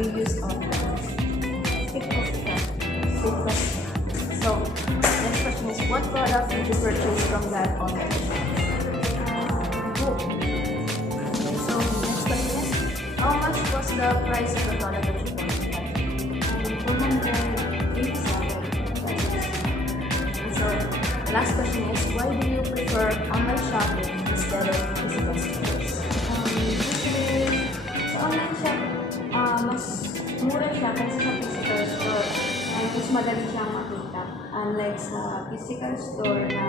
you use online? TikTok. So, next question is, what product did you purchase from that online shop? Book. Okay, so next question is, how much was the price of the product that you bought? 487. So, the last question is, why do you prefer online shopping instead of physical stores? Kasi sa online shop, mas mura siya kasi sa physical store. Ay, mas madali siyang makita. Unlike sa physical store na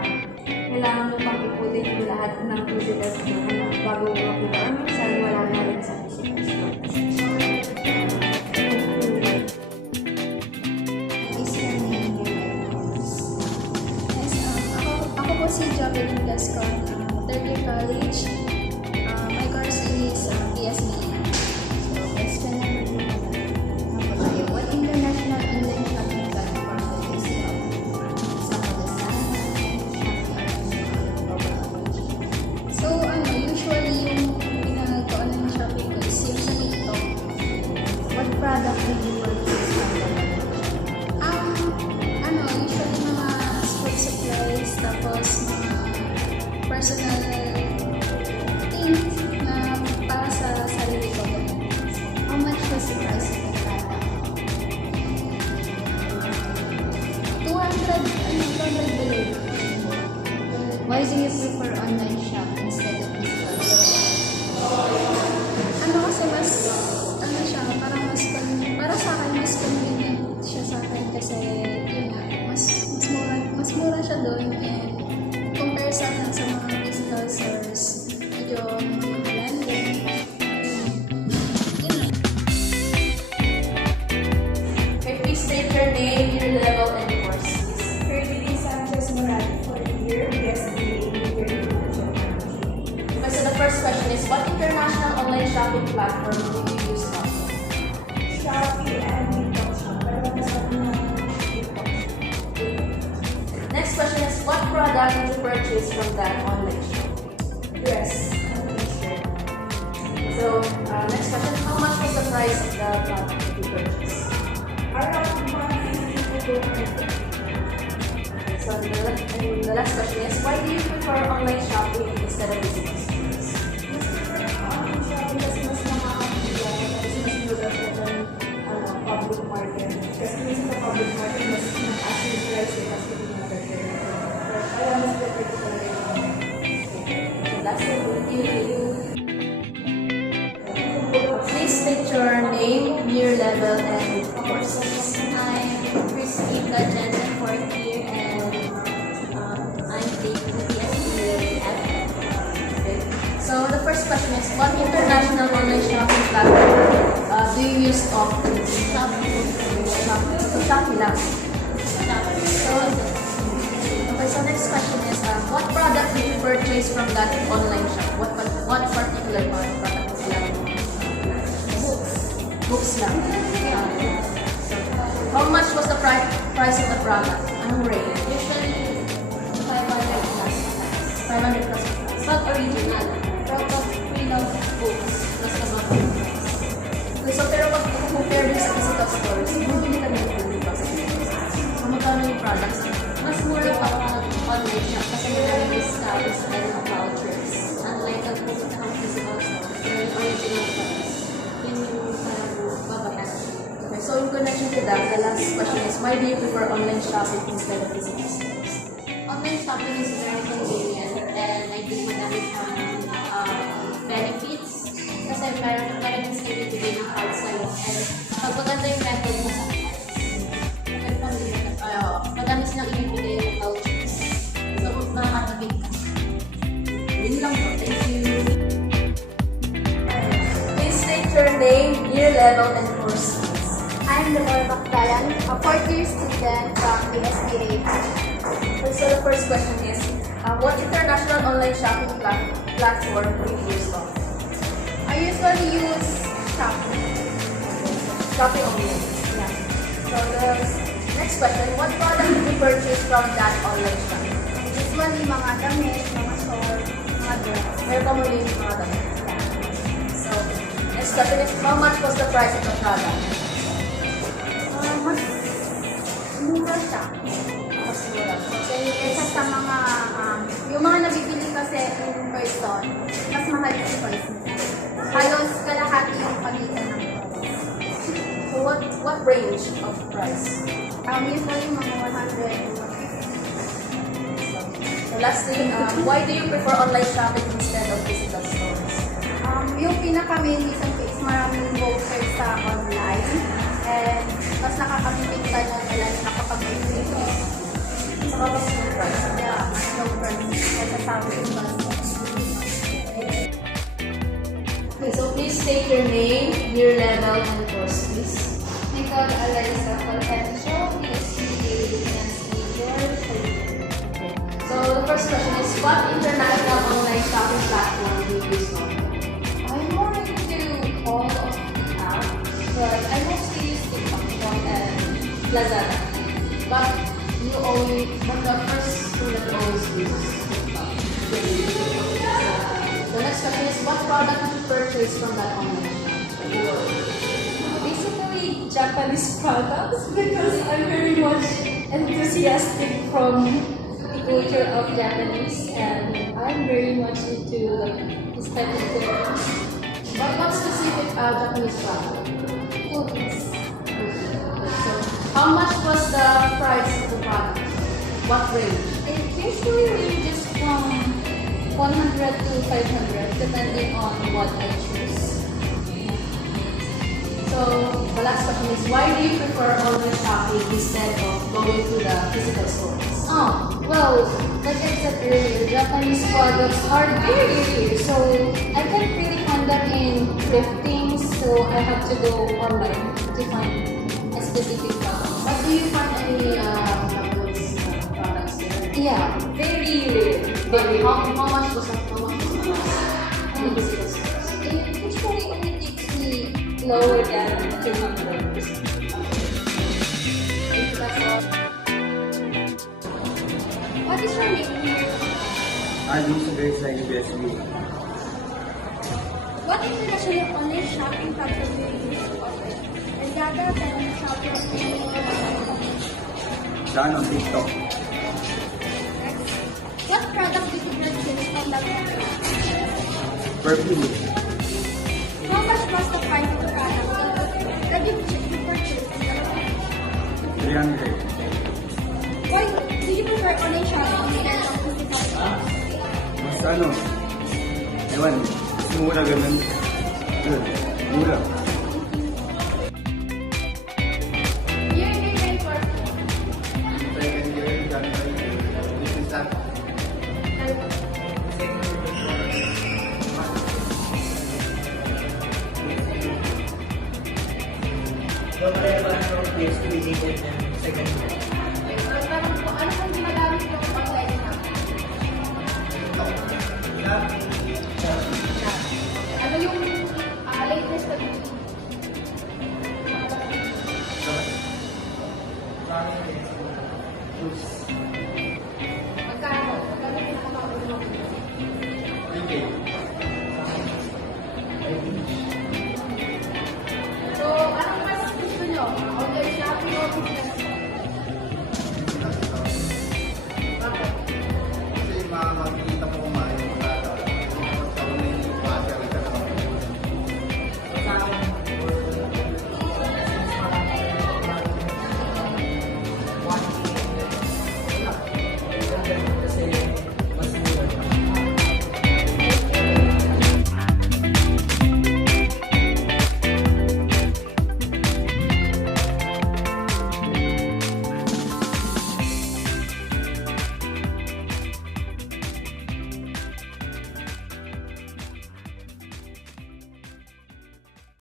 kailangan mo pang iputin yung lahat ng physical store na bago mo makita. Or minsan wala na rin sa physical store. Is your name Yes, ako po si Jovelyn Gascon, third year college. My course is PSBA. So, question number 2. What international online shopping platform do you use? Some of the So, usually yung pinag-online shopping ko is yung sa TikTok. What product did you purchase from the usually mga school supplies, tapos mga personal things na para sa sarili ko. How much was the price of the product? 200 below. Why do you prefer online shop instead of physical store? Kasi mas, siya, parang para sa akin, mas convenient siya sa akin kasi, yun nga, mas mura siya doon and compare sa akin sa mga physical stores, medyo mahalan din. Yun lang. Okay, please state your name, your level, and course. Ferdinand Sanchez Morales for the year, PSBA. Okay, so the first question is, what international online shopping platform do you use often? Shopee and TikTok shop. Pero mas ng TikTok. Next question is, what product did you purchase from that online shop? Dress and t-shirt. So, next question, how much was the price of the product that you purchased? Around 150 to 200. So, the last question is, why do you prefer online shopping instead of physical stores? Mas prefer ko ang shopping kasi mas makakabila kasi mas mura siya ng public market. Kasi minsan sa public market mas mataas yung price kasi hindi mo na-prepare. Kaya mas prefer ko talaga yung So, that's it. Thank you. Please state your name, year level, and courses. I'm Christina Jensen, 4th year, and I'm taking the PSBA at Okay. So, the first question is, what international online shopping platform do you use often? Shopee. So, Shopee lang. Okay, so next question is, what product did you purchase from that online shop? What particular product is lang? Books lang. So, how much was the price of the product? Anong rate? Usually 500 plus. 500 plus. Not original. Proper pre-love books. Plus about Okay, so pero pag compare din sa physical stores, bumili ka ng ba sa physical stores? So, magkano yung products? mas mura pa ang online shop kasi marami discounts and vouchers. Unlike ang pupunta kang physical store, yung original price, yun yung parang babayaran. Okay, so in connection to that, the last question is, why do you prefer online shopping instead of physical stores? Online shopping is very convenient and I think madami siyang benefits kasi meron kasi ibibigay ng cards sa'yo and pag maganda yung method mo sa cards, madami silang ibibigay ng vouchers. So, makakatipid ka. Yun lang po. Thank you. Please state your name, year level, and course. I'm Deborah Bactalan, a 4th year student from PSBA. Okay, so the first question is, what international online shopping platform do you use often? I usually use Shopee. Shopee only. Yeah. So the next question, what product did you purchase from that online shop? Usually mga damit, mga short, mga dress. Meron pa muli yung mga damit. So, next next question is, how much was the price of the product? Mas mura siya. Mas mura. Kaysa sa mga, yung mga nabibili kasi in person, mas mahal yung price nila. Halos kalahati yung pagitan ng price. So what range of price? Usually mga 100. So lastly, why do you prefer online shopping instead of physical stores? Yung pinaka-main reason ko is maraming vouchers sa online and mas nakakapipig tayo ng online kapag may free gift. Saka mas low price. Yeah, mas low price kaysa sa physical stores. Okay, so please state your name, year level, and course, please. Nicole Alarisa Colpencio, PSCA Finance Major, Okay. So the first question is, what international online shopping platform do you use now? I'm more into all of the apps, but I mostly use TikTok and Lazada. But the first thing that you always use is TikTok. The next question is, what product did you purchase from that online shop? Basically, Japanese products because I'm very much enthusiastic from the culture of Japanese and I'm very much into like this type of things. But what specific Japanese product? Cookies. So, how much was the price of the product? What range? It usually ranges from 100 to 500 depending on what I choose. So, the last question is, why do you prefer online shopping instead of going to the physical stores? Well, like I said earlier, Japanese products are very rare, so I can't really find them in thrifting, so I have to go online to find a specific product. But do you find any Japanese products there? Yeah, very rare. But how much was the price in the physical stores? It usually only takes me lower than 300. That's all. What is your name? I'm Mr. Grace like BSB. What international online shopping platform do you use? Lazada, Temu, Shopee, Done on TikTok. What product did you purchase from that website? Perfume. How much was the price of the product that you purchased? 300. Why do you prefer online shopping instead of physical stores? Mas ewan, mas mura ganun. Good. Mura. Year name and course. Second year, January. This is that. So, pareho ba ang PSP and second year?